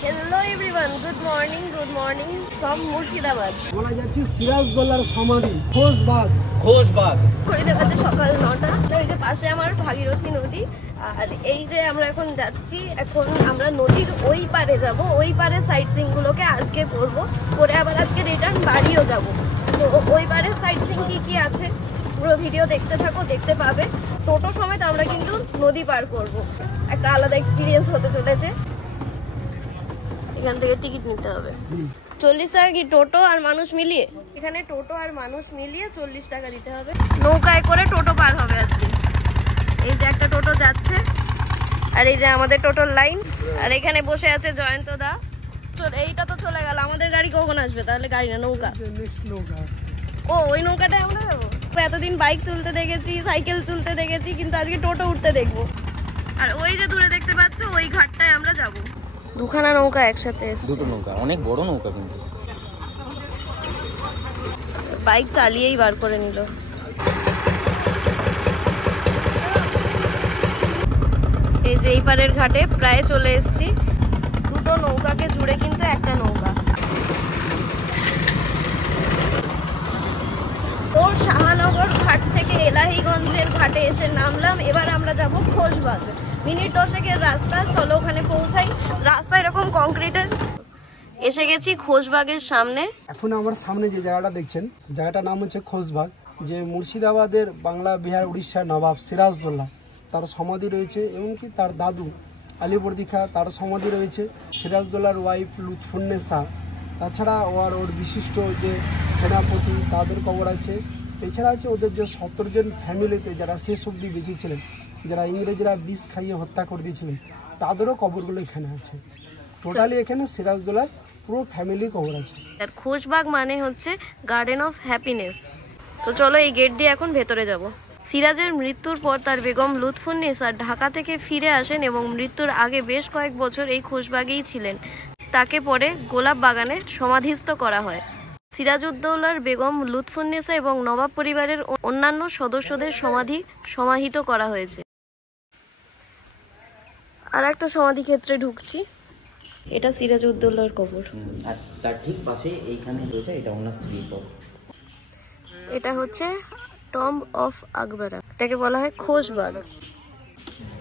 Hello everyone, good morning from Murshidabad. আমরা যাচ্ছি সিরাজদৌল্লার সমাধি খোশবাগ। ঘড়িতে বাজে সকাল 9টা। এই যে পাশে আমার ভাগীরথী নদী, আর এই যে আমরা এখন যাচ্ছি, এখন আমরা নদীর ওই পারে যাব। ওই পারে সাইট সিইং গুলোকে আজকে করব, করে আবার আজকে রিটার্ন বাড়িও যাব। তো ওই পারে সাইট সিইং কি আছে পুরো ভিডিও দেখতে থাকো, দেখতে পাবে। টোটো সমেত আমরা কিন্তু নদী পার করব, একটা আলাদা এক্সপিরিয়েন্স হতে চলেছে। এখান থেকে টিকিট নিতে হবে 40 টাকা, কি টোটো আর মানুষ মিলিয়ে? এখানে টোটো আর মানুষ মিলিয়ে 40 টাকা দিতে হবে। নৌকায় করে টোটো পার হবে আজকে। এই যে একটা টোটো যাচ্ছে, আর এই যে আমাদের টোটোর লাইন, আর এখানে বসে আছে জয়ন্ত দা। এইটা তো চলে গেল, আমাদের গাড়ি কখন আসবে? তাহলে গাড়ি না, নৌকা। ও ওই নৌকাটায় আমরা যাবো। এতদিন বাইক তুলতে দেখেছি, সাইকেল তুলতে দেখেছি, কিন্তু আজকে টোটো উঠতে দেখবো। আর ওই যে দূরে দেখতে পাচ্ছ, ওই ঘাটটায় আমরা যাবো। দুখানা নৌকা একসাথে এসেছে। দুটো নৌকা, অনেক বড় নৌকা কিন্তু। বাইক চালিয়েই বার করে নিল। এই যে এই পারের ঘাটে প্রায় চলে এসেছি। দুটো নৌকাকে জুড়ে কিন্তু একটা নৌকা। তো শাহানগর ঘাট থেকে এলাহিগঞ্জের ঘাটে এসে নামলাম। এবার আমরা যাব খোশবাগ। মিনিট 10-এর রাস্তা, চলো ওখানে পৌঁছাই। রাস্তা এরকম কংক্রিটের। এসে গেছি খোশবাগের সামনে। এখন আমার সামনে যে জায়গাটা দেখছেন, জায়গাটার নাম হচ্ছে খোশবাগ। যে মুর্শিদাবাদের বাংলা, বিহার, উড়িষ্যার নবাব সিরাজদৌল্লা তার সমাধি রয়েছে, এমনকি তার দাদু আলিবর্দী খাঁ তার সমাধি রয়েছে। সিরাজদৌল্লার ওয়াইফ লুৎফুন্নেসা, তাছাড়া ওর বিশিষ্ট যে সেনাপতি তাদের কবর আছে। এছাড়া আছে ওদের যে 17 জন ফ্যামিলিতে যারা শেষ অবধি বেঁচে ছিলেন, যারা ইংরেজরা বিষ খাইয়ে হত্যা করে দিয়েছিলেন, তাদেরও কবরগুলো এখানে আছে। টোটালি এখানে সিরাজদৌল্লার পুরো ফ্যামিলি কবর আছে। আর খোশবাগ মানে হচ্ছে গার্ডেন অফ হ্যাপিনেস। তো চলো এই গেট দিয়ে এখন ভেতরে যাব। সিরাজের মৃত্যুর পর তার বেগম লুৎফুন্নেসা ঢাকা থেকে ফিরে আসেন এবং মৃত্যুর আগে বেশ কয়েক বছর এই খোশবাগেই ছিলেন। তাকে পরে গোলাপ বাগানে সমাধিস্থ করা হয়। সিরাজউদ্দৌলার বেগম লুৎফুন্নেসা এবং নবাব পরিবারের অন্যান্য সদস্যদের সমাধি সমাহিত করা হয়েছে। আর একটা সমাধি ক্ষেত্রে ঢুকছি। এটা সিরাজউদ্দৌলার কবর। আর তার ঠিক পাশে এইখানে রয়েছে, এটা ওনার স্ত্রীর কবর। এটা হচ্ছে টম্ব অফ আকবরা। এটাকে বলা হয় খোশবাগ।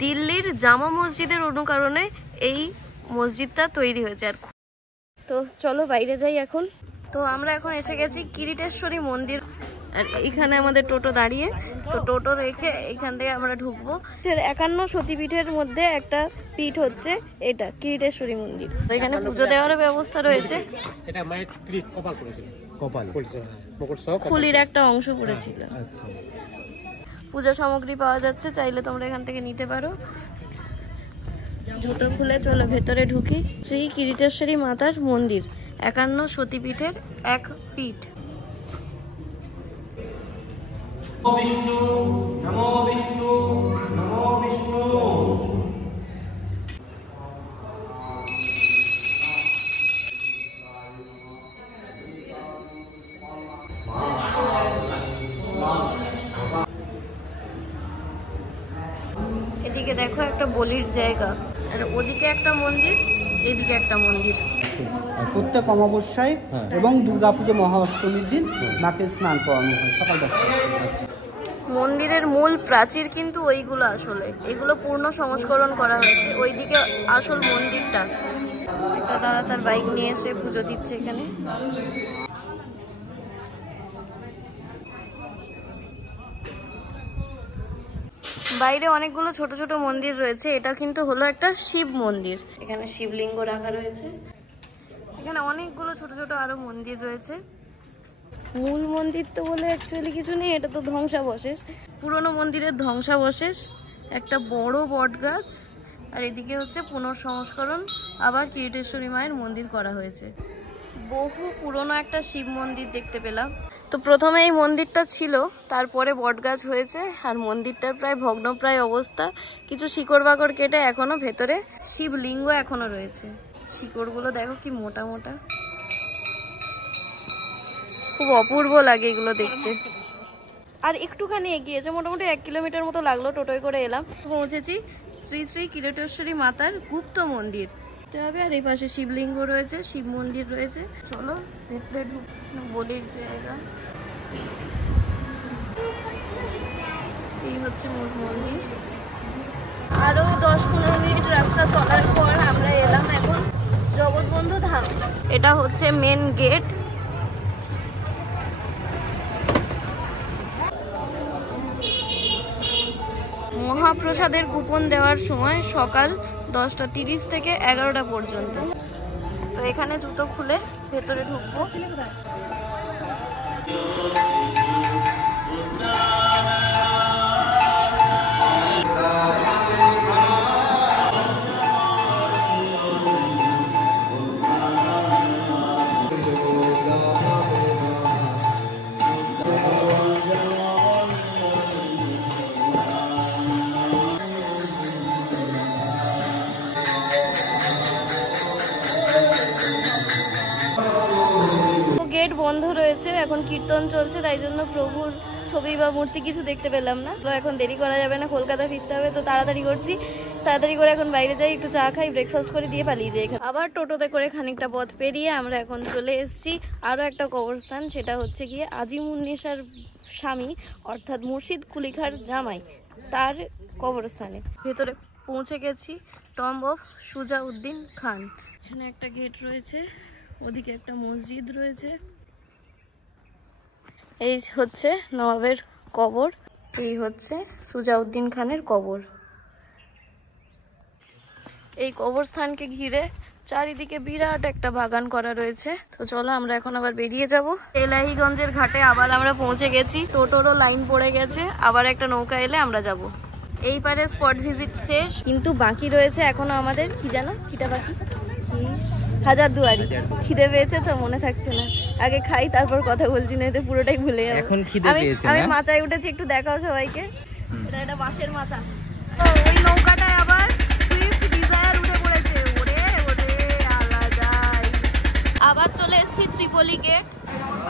দিল্লির জামা মসজিদের অনুকরণে এই মসজিদটা তৈরি হয়েছে। আর তো চলো বাইরে যাই এখন। তো আমরা এখন এসে গেছি কিরিটেশ্বরী মন্দির। আর এইখানে আমাদের টোটো দাঁড়িয়ে, তো টোটো রেখে এখান থেকে আমরা ঢুকবো। 51 সতীপীঠের মধ্যে একটা পীঠ হচ্ছে এটা কিরিটেশ্বরী মন্দির। তো এখানে পুজো দেওয়ারও ব্যবস্থা রয়েছে। এটা মায়ের কপাল করেছিল, কপাল ফুলির একটা অংশ পড়েছিল। পূজা সামগ্রী পাওয়া যাচ্ছে, চাইলে তোমরা এখান থেকে নিতে পারো। জুতো খুলে চলো ভেতরে ঢুকি। শ্রী কিরিটেশ্বরী মাতার মন্দির, 51 সতীপীঠের এক পীঠ। বিষ্ণু নমো বিষ্ণু নমো বিষ্ণু। এদিকে দেখো একটা বলির জায়গা, আর ওদিকে একটা মন্দির, এদিকে একটা মন্দির। প্রত্যেক অমাবস্যায় এবং দুর্গাপুজো মহা অষ্টমীর দিন মাকে স্নান করানো হয় সকাল 10টা। মন্দিরের মূল প্রাচীর কিন্তু ওইগুলো, আসলে এগুলো পূর্ণ সংস্করণ করা হয়েছে। ওইদিকে আসল মন্দিরটা। একটা দাদা তার বাইক নিয়ে এসে পুজো দিচ্ছে এখানে। বাইরে অনেকগুলো ছোট ছোট মন্দির রয়েছে। এটা কিন্তু হলো একটা শিব মন্দির। এখানে শিবলিঙ্গ রাখা রয়েছে। এখানে অনেকগুলো ছোট ছোট আরো মন্দির রয়েছে। মূল মন্দির তো বলে অ্যাকচুয়ালি কিছু নেই, এটা তো ধ্বংসাবশেষ। পুরনো মন্দিরের ধ্বংসাবশেষ, একটা বড় বট গাছ, আর এদিকে হচ্ছে পুনঃসংস্করণ। আবার কিরিটেশ্বরী মায়ের মন্দির করা হয়েছে। বহু পুরনো একটা শিব মন্দির দেখতে পেলাম। তো প্রথমে এই মন্দিরটা ছিল, তারপরে বটগাছ হয়েছে, আর মন্দিরটার প্রায় ভগ্নপ্রায় অবস্থা। কিছু শিকড় বাকড় কেটে এখনো ভেতরে শিবলিঙ্গ এখনো রয়েছে। শিকড়গুলো দেখো কি মোটা মোটা, খুব অপূর্ব লাগে এগুলো দেখতে। আর একটুখানি এগিয়েছে, মোটামুটি 1 কিলোমিটার মতো লাগলো টোটোয় করে এলাম। পৌঁছেছি শ্রী শ্রী কিরিটেশ্বরী মাতার গুপ্ত মন্দির। হবে। আর এই পাশে শিবলিঙ্গ রয়েছে, শিব মন্দির রয়েছে। চলো ভেতরে বলির জায়গা। এই হচ্ছে মোট মন্দির। আরো 10-15 মিনিট রাস্তা চলার পর আমরা এলাম এখন জগৎবন্ধু ধাম। এটা হচ্ছে মেন গেট। মহাপ্রসাদের কুপন দেওয়ার সময় সকাল 10:30 থেকে 11টা পর্যন্ত। তো এখানে জুতো খুলে ভেতরে ঢুকবো। গেট বন্ধ রয়েছে, এখন কীর্তন চলছে, তাই জন্য প্রভুর ছবি বা মূর্তি কিছু দেখতে পেলাম না। তো এখন দেরি করা যাবে না, কলকাতা ফিরতে হবে, তো তাড়াতাড়ি করছি। তাড়াতাড়ি করে এখন বাইরে যাই, একটু চা খাই, ব্রেকফাস্ট করে দিয়ে পালিয়ে যাই। আবার টোটোতে করে খানিকটা পথ পেরিয়ে আমরা এখন চলে এসেছি আরও একটা কবরস্থান। সেটা হচ্ছে গিয়ে আজিমুন্নেসার স্বামী অর্থাৎ মুর্শিদ কুলি খাঁর জামাই, তার কবরস্থানে। ভেতরে পৌঁছে গেছি। টম্ব অফ সুজাউদ্দিন খান। এখানে একটা গেট রয়েছে, ওদিকে একটা মসজিদ রয়েছে। এই হচ্ছে নবাবের কবর, এই হচ্ছে সুজাউদ্দিন খানের কবর। এই কবরস্থানকে ঘিরে চারিদিকে বিরাট একটা বাগান করা রয়েছে। তো চলো আমরা এখন আবার বেরিয়ে যাব। এলাহিগঞ্জের ঘাটে আবার আমরা পৌঁছে গেছি। টোটোরও লাইন পড়ে গেছে, আবার একটা নৌকা এলে আমরা যাব। এই পারে স্পট ভিজিট শেষ, কিন্তু বাকি রয়েছে এখনো আমাদের। কি জানো কিটা বাকি? হাজারদুয়ারি। খিদে পেয়েছে তো মনে থাকছে না, আগে খাই তারপর কথা বলছি, না এতে পুরোটাই ভুলে যাবো। এখন খিদে পেয়েছে না? আমি মাচায় উঠেছি, একটু দেখাও সবাইকে। এটা একটা বাঁশের মাচা। ওই নৌকাটায় আবার সুইফট ডিজায়ার উঠে পড়েছে। ওরে ওরে আলাদা। আবার চলে এসেছি ত্রিপলি গেট,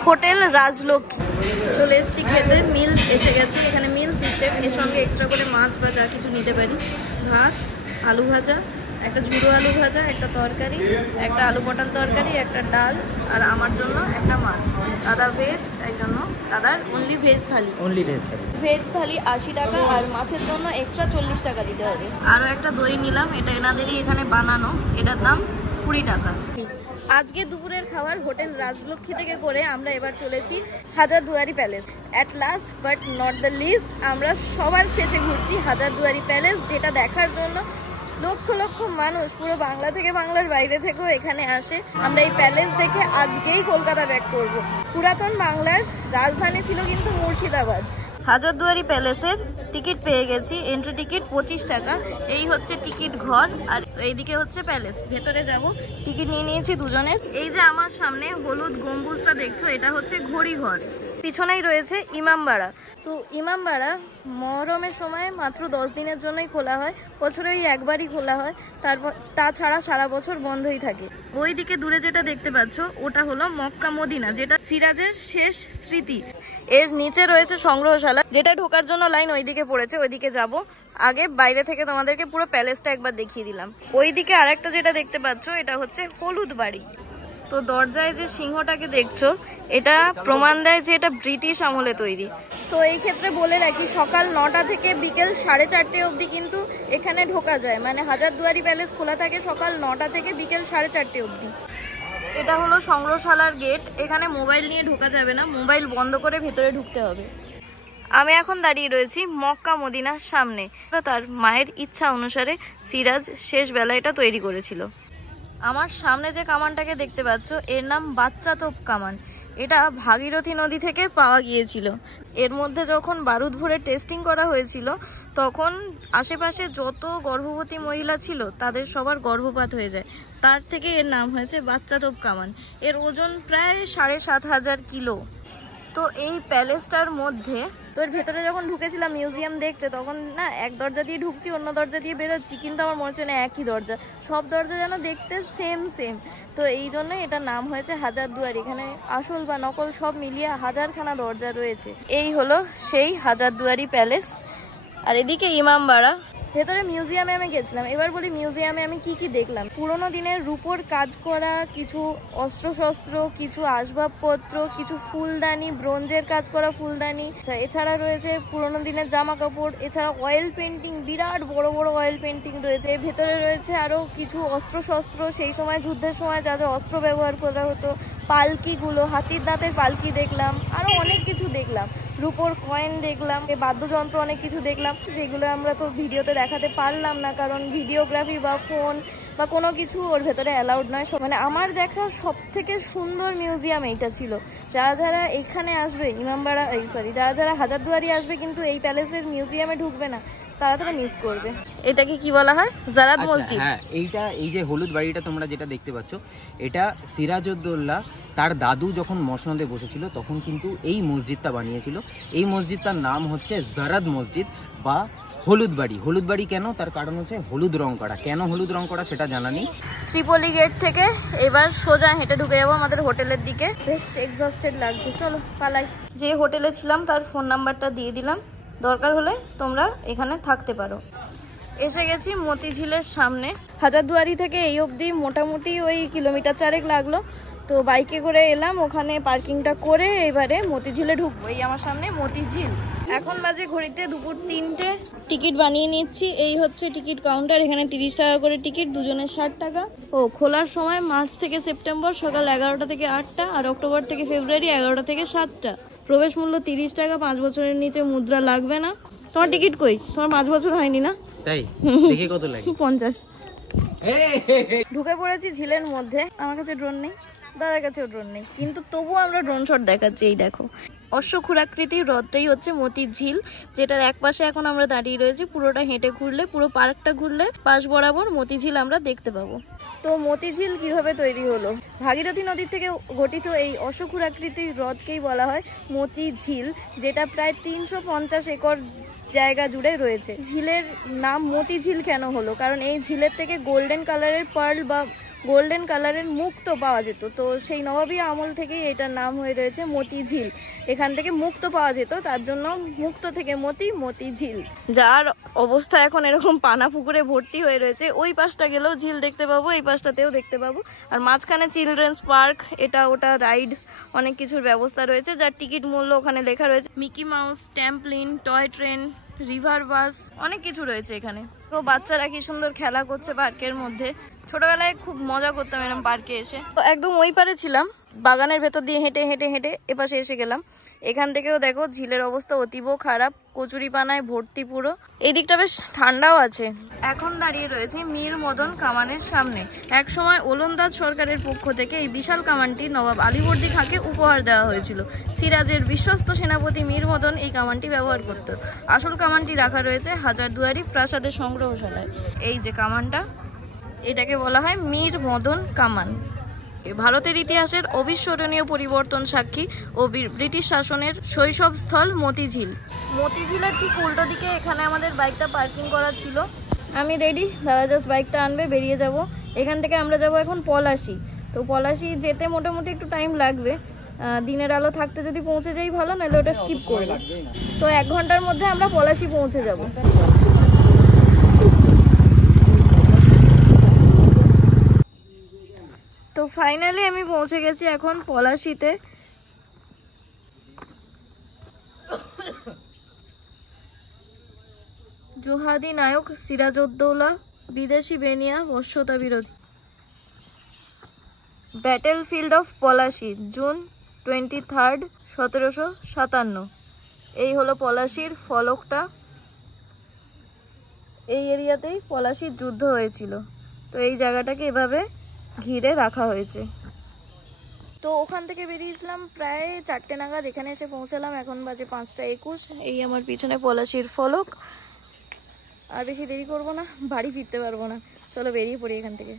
হোটেল রাজলক্ষ্মী। চলে এসেছি খেতে, মিল এসে গেছে। এখানে মিল সিস্টেম, এর সঙ্গে এক্সট্রা করে মাছ বা যা কিছু নিতে পারি। ভাত, আলু ভাজা, একটা ঝুড়ো আলু ভাজা, একটা তরকারি, একটা আলু পটল তরকারি, একটা ডাল, আর আমার জন্য একটা মাছ। দাদা ভেজ, তাই জন্য দাদার অনলি ভেজ থালি। ভেজ থালি 80 টাকা, আর মাছের জন্য এক্সট্রা 40 টাকা দিতে হবে। আরও একটা দই নিলাম, এটা এনাদেরই এখানে বানানো, এটার দাম 20 টাকা। আজকে দুপুরের খাবার হোটেল রাজলক্ষ্মী থেকে করে আমরা এবার চলেছি Hazarduari palace. At last but not the least, আমরা সবার শেষে ঘুরছি হাজারদুয়ারি প্যালেস, যেটা দেখার জন্য লক্ষ লক্ষ মানুষ পুরো বাংলা থেকে বাংলার বাইরে থেকেও এখানে আসে। আমরা এই প্যালেস দেখে আজকেই কলকাতা ব্যাক করব। পুরাতন বাংলার রাজধানী ছিল কিন্তু মুর্শিদাবাদ। হাজারদুয়ারি প্যালেসের টিকিট পেয়ে গেছি, এন্ট্রি টিকিট 25 টাকা। এই হচ্ছে টিকিট ঘর, আর এইদিকে হচ্ছে প্যালেস। ভেতরে যাব, টিকিট নিয়ে নিয়েছি দুজনের। এই যে আমার সামনে হলুদ গম্বুজটা দেখছো, এটা হচ্ছে ঘড়ি ঘর। পিছনেই রয়েছে ইমামবাড়া। তো ইমামবাড়া মহরমের সময় মাত্র 10 দিনের জন্যই খোলা হয়, বছরে ওই একবারই খোলা হয়, তারপর তাছাড়া সারা বছর বন্ধই থাকে। ওইদিকে দূরে যেটা দেখতে পাচ্ছ ওটা হলো মক্কা মদিনা, যেটা সিরাজের শেষ স্মৃতি। এর নিচে রয়েছে সংগ্রহশালা, যেটা ঢোকার জন্য লাইন ওইদিকে পড়েছে, ওইদিকে যাব। আগে বাইরে থেকে তোমাদেরকে পুরো প্যালেসটা একবার দেখিয়ে দিলাম। ওইদিকে আরেকটা যেটা দেখতে পাচ্ছ এটা হচ্ছে হলুদ বাড়ি। তো দরজায় যে সিংহটাকে দেখছো, এটা প্রমাণ দেয় যে এটা ব্রিটিশ আমলে তৈরি। তো এই ক্ষেত্রে বলে রাখি, সকাল 9টা থেকে বিকেল 4:30 অবধি কিন্তু এখানে ঢোকা যায়। মানে হাজারদুয়ারি প্যালেস খোলা থাকে সকাল 9টা থেকে বিকেল 4:30 অবধি। এটা হলো সংগ্রহশালার গেট, এখানে মোবাইল নিয়ে ঢোকা যাবে না, মোবাইল বন্ধ করে ভেতরে ঢুকতে হবে। আমি এখন দাঁড়িয়ে রয়েছি মক্কা মদিনার সামনে। তার মায়ের ইচ্ছা অনুসারে সিরাজ শেষ বেলা এটা তৈরি করেছিল। আমার সামনে যে কামানটাকে দেখতে পাচ্ছ, এর নাম বাচ্চা তোপ কামান। এটা ভাগীরথী নদী থেকে পাওয়া গিয়েছিল। এর মধ্যে যখন বারুদ ভরে টেস্টিং করা হয়েছিল, তখন আশেপাশে যত গর্ভবতী মহিলা ছিল তাদের সবার গর্ভপাত হয়ে যায়। তার থেকে এর নাম হয়েছে বাচ্চা তোপ কামান। এর ওজন প্রায় 7,500 কিলো। তো এই প্যালেসটার মধ্যে, তো এর ভেতরে যখন ঢুকেছিলাম মিউজিয়াম দেখতে, তখন না এক দরজা দিয়ে ঢুকছি, অন্য দরজা দিয়ে বেরোচ্ছি, কিন্তু আমার মনে হচ্ছে না একই দরজা, সব দরজা যেন দেখতে সেম সেম। তো এই জন্যই এটার নাম হয়েছে হাজারদুয়ারি। এখানে আসল বা নকল সব মিলিয়ে 1000খানা দরজা রয়েছে। এই হলো সেই হাজারদুয়ারি প্যালেস। আর এদিকে ইমামবাড়া। ভেতরে মিউজিয়ামে আমি গেছিলাম। এবার বলি মিউজিয়ামে আমি কি কি দেখলাম। পুরোনো দিনের রূপোর কাজ করা কিছু অস্ত্রশস্ত্র, কিছু আসবাবপত্র, কিছু ফুলদানি, ব্রোঞ্জের কাজ করা ফুলদানি, এছাড়া রয়েছে পুরোনো দিনের জামা কাপড়, এছাড়া অয়েল পেন্টিং, বিরাট বড় বড় অয়েল পেন্টিং রয়েছে। ভেতরে রয়েছে আরো কিছু অস্ত্রশস্ত্র, সেই সময় যুদ্ধের সময় যা যা অস্ত্র ব্যবহার করা হতো, পালকিগুলো, হাতির দাঁতের পালকি দেখলাম, আরো অনেক কিছু দেখলাম, রূপোর কয়েন দেখলাম, বাদ্যযন্ত্র অনেক কিছু দেখলাম, যেগুলো আমরা তো ভিডিওতে দেখাতে পারলাম না, কারণ ভিডিওগ্রাফি বা ফোন বা কোনো কিছু ওর ভেতরে অ্যালাউড নয়। মানে আমার দেখা সব থেকে সুন্দর মিউজিয়াম এইটা ছিল। যারা যারা এখানে আসবে ইমামবাড়া, যারা যারা হাজারদুয়ারি আসবে কিন্তু এই প্যালেসের মিউজিয়ামে ঢুকবে না, তারা তারা মিস করবে। এটাকে কি বলা হয়? জারাদ মসজিদ। হ্যাঁ, এইটা এই যে হলুদ বাড়িটা তোমরা যেটা দেখতে পাচ্ছ, এটা সিরাজউদ্দৌলা তার দাদু যখন মসনদে বসেছিল তখন কিন্তু এই মসজিদটা বানিয়েছিল। এই মসজিদটার নাম হচ্ছে জারাদ মসজিদ বা হলুদ বাড়ি। হলুদ বাড়ি কেন? তার কারণ হচ্ছে হলুদ রং করা। কেন হলুদ রং করা সেটা জানা নেই। ত্রিপলি গেট থেকে এবার সোজা হেঁটে ঢুকে যাবো আমাদের হোটেলের দিকে। বেশ এক্সস্টেড লাগছে, চলো পালাই। যে হোটেলে ছিলাম তার ফোন নাম্বারটা দিয়ে দিলাম, দরকার হলে তোমরা এখানে থাকতে পারো। এসে গেছি মতিঝিলের সামনে। হাজারদুয়ারি থেকে এই অবধি মোটামুটি ওই কিলোমিটার 4 লাগলো। তো বাইকে করে এলাম, ওখানে পার্কিংটা করে এবারে মতিঝিলে ঢুকবো। এই আমার সামনে মতিঝিল। এখন বাজে ঘড়িতে দুপুর 3টে। টিকিট বানিয়ে নিচ্ছি। এই হচ্ছে টিকিট কাউন্টার। এখানে 30 টাকা করে টিকিট, দুজনের 60 টাকা। ও খোলার সময় মার্চ থেকে সেপ্টেম্বর সকাল 11টা থেকে 8টা, আর অক্টোবর থেকে ফেব্রুয়ারি 11টা থেকে 7টা। প্রবেশ মূল্য 30 টাকা। 5 বছরের নিচে মুদ্রা লাগবে না। তোমার টিকিট কই? তোমার 5 বছর হয়নি না? তাই দেখে কত লাগে? 50। ঢুকে পড়েছি ঝিলের মধ্যে। আমার কাছে ড্রোন নেই, দাদার কাছেও ড্রোন নেই, কিন্তু তবুও আমরা ড্রোন শট দেখাচ্ছি। এই দেখো, অশ্বক্ষুরাকৃতির হ্রদটাই হচ্ছে মতিঝিল, যেটার এক পাশে এখন আমরা দাঁড়িয়ে রয়েছি। পুরোটা হেঁটে ঘুরলে, পুরো পার্কটা ঘুরলে পাশ বরাবর মতিঝিল আমরা দেখতে পাবো। তো মতিঝিল কিভাবে তৈরি হলো? ভাগীরথী নদীর থেকে গঠিত এই অশ্বক্ষুরাকৃতির হ্রদকেই বলা হয় মতিঝিল, যেটা প্রায় 350 একর জায়গা জুড়ে রয়েছে। ঝিলের নাম মতিঝিল কেন হলো? কারণ এই ঝিলের থেকে গোল্ডেন কালারের পার্ল বা গোল্ডেন কালারের মুক্ত পাওয়া যেত। তো সেই নবাবী আমল থেকেই এটার নাম হয়ে রয়েছে মতিঝিল। এখান থেকে মুক্ত পাওয়া যেত, তার জন্য মুক্ত থেকে মতিঝিল। যার অবস্থা এখন এরকম পানা পুকুরে ভর্তি হয়ে রয়েছে। ওই পাশটা গেলেও ঝিল দেখতে পাবো, এই পাশটাতেও দেখতে পাবো। আর মাঝখানে চিলড্রেন্স পার্ক, এটা ওটা রাইড, অনেক কিছুর ব্যবস্থা রয়েছে, যার টিকিট মূল্য ওখানে লেখা রয়েছে। Mickey Mouse, trampoline, toy train, river bus, অনেক কিছু রয়েছে এখানে। তো বাচ্চারা কি সুন্দর খেলা করছে পার্কের মধ্যে। ছোটবেলায় খুব মজা করতাম এরকম পার্কে এসে। তো একদম ওই পারে ছিলাম, বাগানের ভেতর দিয়ে হেঁটে হেঁটে হেঁটে এপাশে এসে গেলাম। এখান থেকেও দেখো ঝিলের অবস্থা অতীব খারাপ, কচুরি পানায় ভর্তি পুরো। এই দিকটা বেশ ঠান্ডাও আছে। এখন দাঁড়িয়ে রয়েছে মীর মদন কামানের সামনে। একসময় ওলন্দাজ সরকারের পক্ষ থেকে এই বিশাল কামানটি নবাব আলীবর্দী খাঁকে উপহার দেওয়া হয়েছিল। সিরাজের বিশ্বস্ত সেনাপতি মীর মদন এই কামানটি ব্যবহার করত। আসল কামানটি রাখা রয়েছে হাজারদুয়ারি প্রাসাদের সংগ্রহশালায়। এই যে কামানটা, এটাকে বলা হয় মীর মদন কামান। ভারতের ইতিহাসের অবিস্মরণীয় পরিবর্তন সাক্ষী ও ব্রিটিশ শাসনের শৈশবস্থল মতিঝিল। মতিঝিলের ঠিক উল্টো দিকে এখানে আমাদের বাইকটা পার্কিং করা ছিল। আমি রেডি, দাদা জাস্ট বাইকটা আনবে, বেরিয়ে যাব। এখান থেকে আমরা যাব এখন পলাশী। তো পলাশী যেতে মোটামুটি একটু টাইম লাগবে। দিনের আলো থাকতে যদি পৌঁছে যাই ভালো, নাহলে ওটা স্কিপ করবো। তো 1 ঘন্টার মধ্যে আমরা পলাশী পৌঁছে যাব। তো ফাইনালি আমি পৌঁছে গেছি এখন পলাশীতে। জোহাদি নায়ক সিরাজউদ্দৌলা, বিদেশি বেনিয়া, বশ্যতা বিরোধী। Battle field of Palashi, June 23, 1757। এই হলো পলাশীর ফলকটা। এই এরিয়াতেই পলাশীর যুদ্ধ হয়েছিল। তো এই জায়গাটাকে এভাবে ঘিরে রাখা হয়েছে। তো ওখান থেকে বেরিয়েছিলাম প্রায় 4টে নাগাদ, এখানে এসে পৌঁছালাম এখন বাজে 5টা 21। এই আমার পিছনে পলাশীর ফলক। আর বেশি দেরি করবো না, বাড়ি ফিরতে পারবো না, চলো বেরিয়ে পড়ি এখান থেকে।